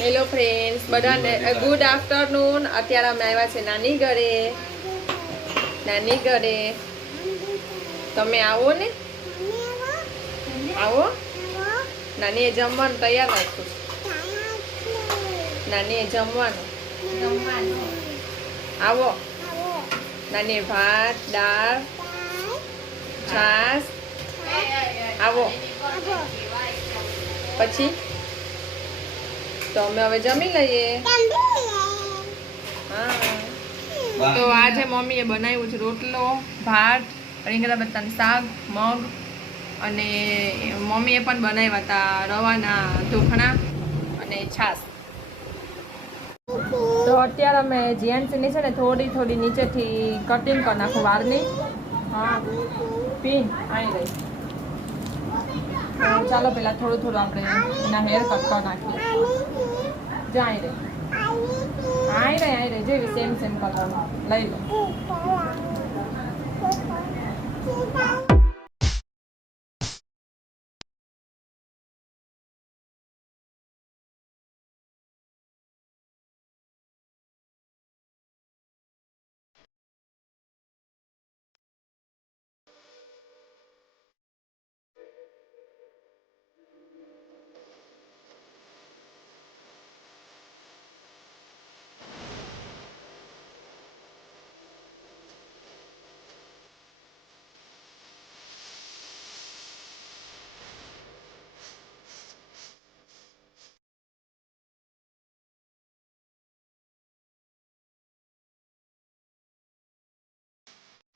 Hello friends, બધાને good afternoon. અત્યારે અમે આવ્યા છે નાની ઘરે. તમે આવો ને, આવો. નાનીએ જમવાનું તૈયાર રાખ્યું. નાનીએ જમવાનું આવો. નાનીએ ભાત, દાળ, છાશ. આવો પછી તો અમે હવે જમી લઈએ. હા, તો આજે મમ્મીએ બનાવ્યું છે રોટલો, ભાત, રીંગણા બટાકાનું શાક, મગ, અને મમ્મીએ પણ બનાવ્યા હતા રવાના ઢોકળા અને છાશ. તો અત્યારે અમે જીએનસીની છે ને થોડી નીચેથી કટિંગ કરી નાખું વાળની. હા પીન આવી રહી. ચાલો પેલા થોડું આપણે એના હેર કટ કરી નાખીએ. જાય રે જેવી સેમ કલર લઈ લો.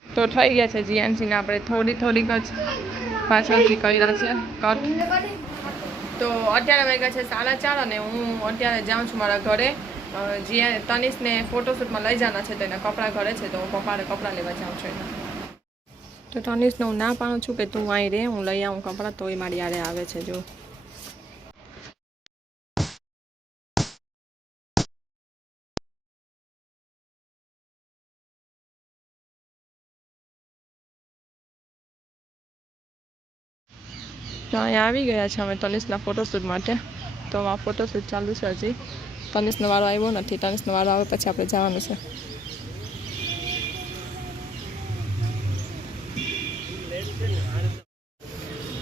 તો થઈ ગયા છે જીએનસીને આપણે થોડીક જ પાછળથી કર્યા છે કટ. તો અત્યારે વાગ્યા છે 4:30 અને હું અત્યારે જાઉં છું મારા ઘરે. તનિષને ફોટોશૂટમાં લઈ જવાના છે તો એના કપડાં ઘરે છે, તો હું પપ્પાને કપડાં લેવા જાઉં છું એના. તો તનિષને હું ના પાડું છું કે તું અહીં રે, હું લઈ આવું કપડાં, તો એ મારી યારે આવે છે. જો તો અહીંયા આવી ગયા છે અમે તનિષના ફોટોશૂટ માટે. તો આ ફોટોશૂટ ચાલુ છે હજી. તનિષનો વારો આવ્યો નથી. તનિષનો વારો આવે પછી આપણે જવાનું છે.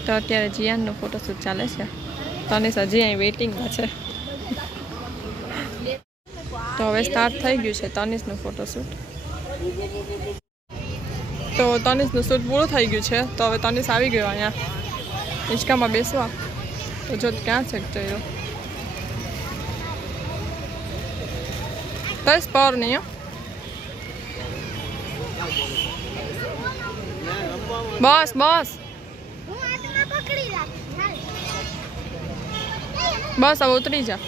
તો અત્યારે જીયાનનું ફોટોશૂટ ચાલે છે. તનિષ હજી અહીં વેઇટિંગમાં છે. તો હવે સ્ટાર્ટ થઈ ગયું છે તનિષનું ફોટોશૂટ. તો તનિષનું શૂટ પૂરું થઈ ગયું છે. તો હવે તનિષ આવી ગયો અહીંયા હિંચકામાં બેસવા. તો જો ક્યાં છે જઈ બસ પર નહીં. બસ હવે ઉતરી જા.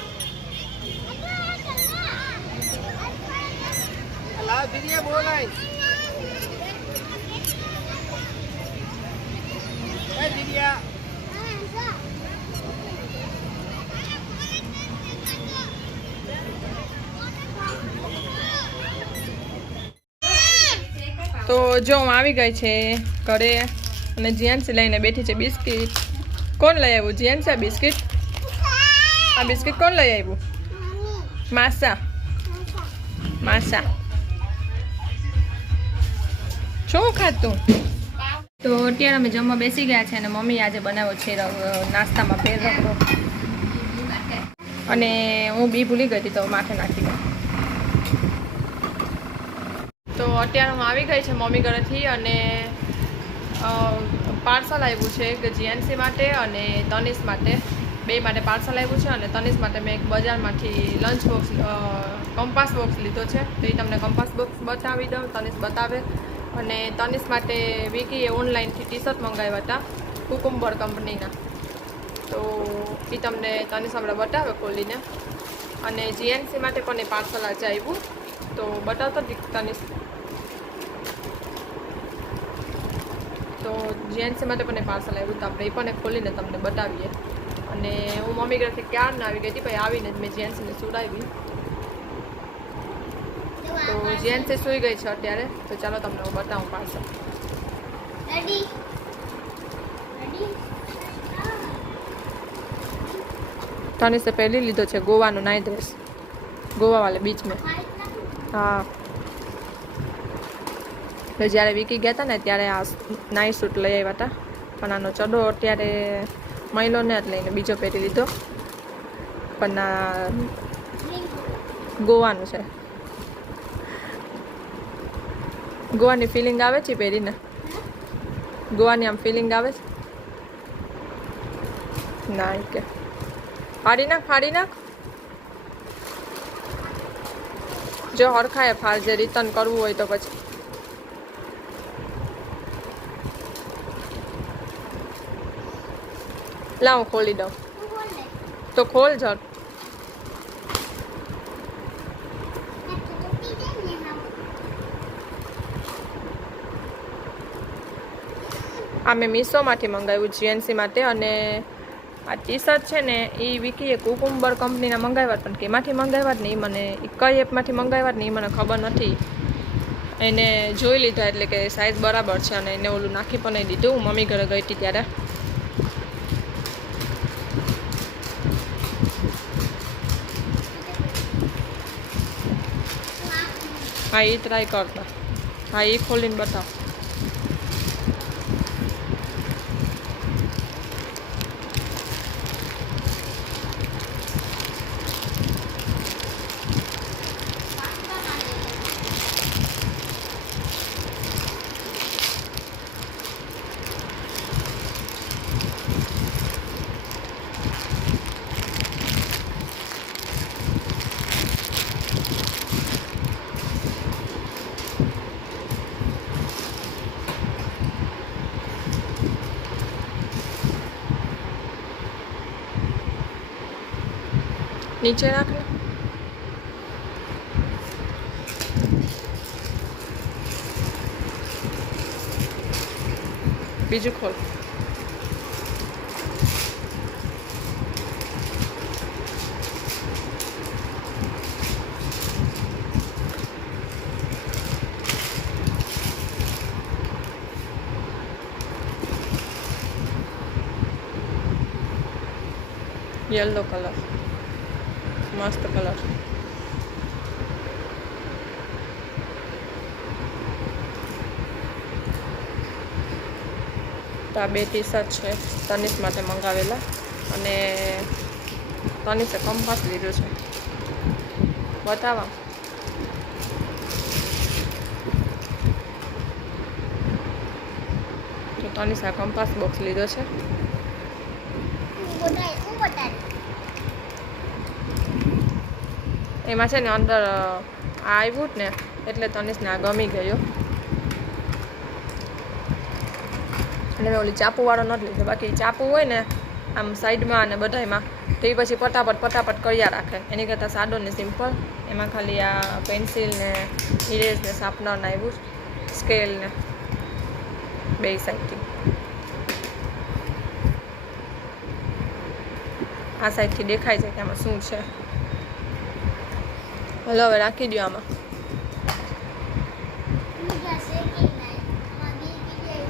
તો જો હું આવી ગઈ છે ઘરે અને જીએનસી લઈને બેઠી છે બિસ્કિટ. કોણ લઈ આવ્યું જીએનસી આ બિસ્કિટ? આ બિસ્કિટ કોણ લઈ આવ્યું? માસા. શું ખાતું? તો અત્યારે અમે જમવા બેસી ગયા છે અને મમ્મી આજે બનાવ્યો છે નાસ્તામાં ભેળ રગડો. અને હું બી ભૂલી ગઈ હતી તો માથે નાખી ગઈ. તો અત્યારે હું આવી ગઈ છે મમ્મી ઘરેથી અને પાર્સલ આવ્યું છે કે જીએનસી માટે અને તનિષ માટે. બે માટે પાર્સલ આવ્યું છે અને તનિષ માટે મેં એક બજારમાંથી લંચ બોક્સ કંપાસ બોક્સ લીધો છે. તો એ તમને કંપાસ બોક્સ બતાવી દઉં, તનિષ બતાવે. અને તનિષ માટે વિકીએ ઓનલાઈનથી ટી-શર્ટ મંગાવ્યા હતા કુકુમ્બર કંપનીના. તો એ તમને તનિષ હમણાં બતાવે ખોલીને. અને જીએનસી માટે પણ એ પાર્સલ આજે આવ્યું તો બતાવતો તનિષ. તો જીએનસી માટે પણ એ પાર્સલ આવ્યું તો આપણે એ પણ ખોલીને તમને બતાવીએ. અને હું મમ્મી ઘરેથી ક્યાં ના આવી ગઈ હતી, ભાઈ આવીને જ મેં જીએનસીને સુડાવી. તો જીએનસી સૂઈ ગઈ છે અત્યારે. તો ચાલો તમને હું બતાવું પાર્સલ. तनिषे पहली लीधो छे गोवानो नाइट ड्रेस, गोवा वाले बीच में। हाँ, तो જ્યારે વિકી ગયા હતા ને ત્યારે આ નાઇટ સૂટ લઈ આવ્યા હતા, પણ આનો ચડો અત્યારે મહિલો ને જ લઈને બીજો પહેરી લીધો, પણ આ ગોવાનું છે. ગોવાની ફિલિંગ આવે છે પહેરીને? ગોવાની આમ ફિલિંગ આવે છે? ના કે ફાડી નાખ, ફાડી નાખ. જો હરખાએ ફાડજે, રિટર્ન કરવું હોય તો પછી. લાવ ખોલી દઉં તો ખોલ જટ. આ મેં મીશોમાંથી મંગાવ્યું જીએનસી માટે, અને આ ટી શર્ટ છે ને એ વિકીએ કુકુંબર કંપનીના મંગાવ્યા, પણ કેમાંથી મંગાવ્યા જ નહીં, મને કઈ એપમાંથી મંગાવ્યા જ નહીં મને ખબર નથી. એને જોઈ લીધા એટલે કે સાઇઝ બરાબર છે, અને એને ઓલું નાખી પણ નહીં દીધું. હું મમ્મી ઘરે ગઈ હતી ત્યારે. હા, એ ટ્રાય કરતા. હા, એ ખોલીને બતાવ. નીચે રાખ ને. બીજું ખોલ. येलो कलर, मस्त कलर. તો આ 2 ટી શર્ટ છે તનિષ માટે મંગાવેલા, અને તનિષે કંપાસ લીધું છે. બતાવા. તો તનિષ આ કંપાસ બોક્સ લીધો છે. એમાં છે ને અંદર આવ્યું જ ને એટલે તનિષને આ ગમી ગયો. અને મેં ઓલી ચાપુવાળો નથી લીધો, બાકી ચાપુ હોય ને આમ સાઈડમાં અને બધામાં તો એ પછી પટાપટ કર્યા રાખે. એની કરતાં સાદો ને સિમ્પલ, એમાં ખાલી આ પેન્સિલ ને ઇરેઝ ને શાર્પનર ને આવ્યું, સ્કેલ ને બે સાઈડથી. આ સાઈડથી દેખાય છે કે આમાં શું છે. હલો, હવે રાખી દો આમાં.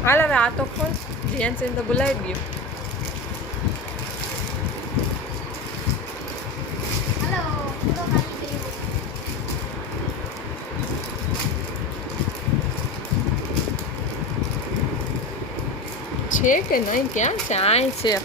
હાલ હવે આ તો ખોલ. જીએનસી તો ભૂલાઈ ગયું. છે કે નહીં? ક્યાં છે? આય છે.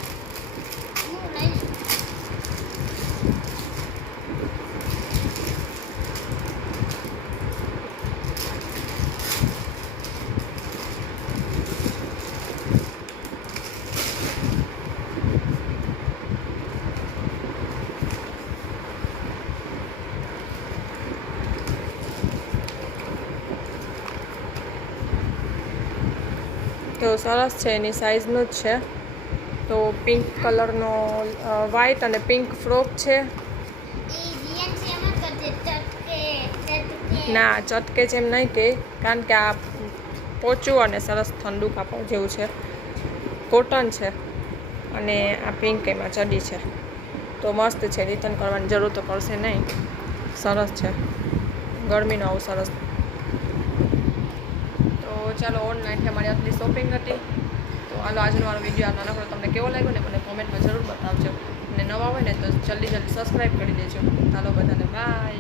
તો સરસ છે, એની સાઇઝનું જ છે. તો પિંક કલરનો વ્હાઈટ અને પિંક ફ્રોક છે. ના, ચટકે જેમ નહીં કે, કારણ કે આ પોચું અને સરસ ઠંડુ કાપડ જેવું છે, કોટન છે, અને આ પિંક એમાં ચડી છે. તો મસ્ત છે, રિટર્ન કરવાની જરૂર તો પડશે નહીં. સરસ છે, ગરમીનું આવું સરસ. તો ચાલો, ઓનલાઈનથી અમારી આટલી શોપિંગ હતી. તો હાલો, આજનો મારો વિડીયો આ નાનકડો તમને કેવો લાગ્યો ને મને કોમેન્ટમાં જરૂર બતાવજો. અને નવા હોય ને તો જલ્દી સબસ્ક્રાઈબ કરી દેજો. ચાલો બધાને બાય.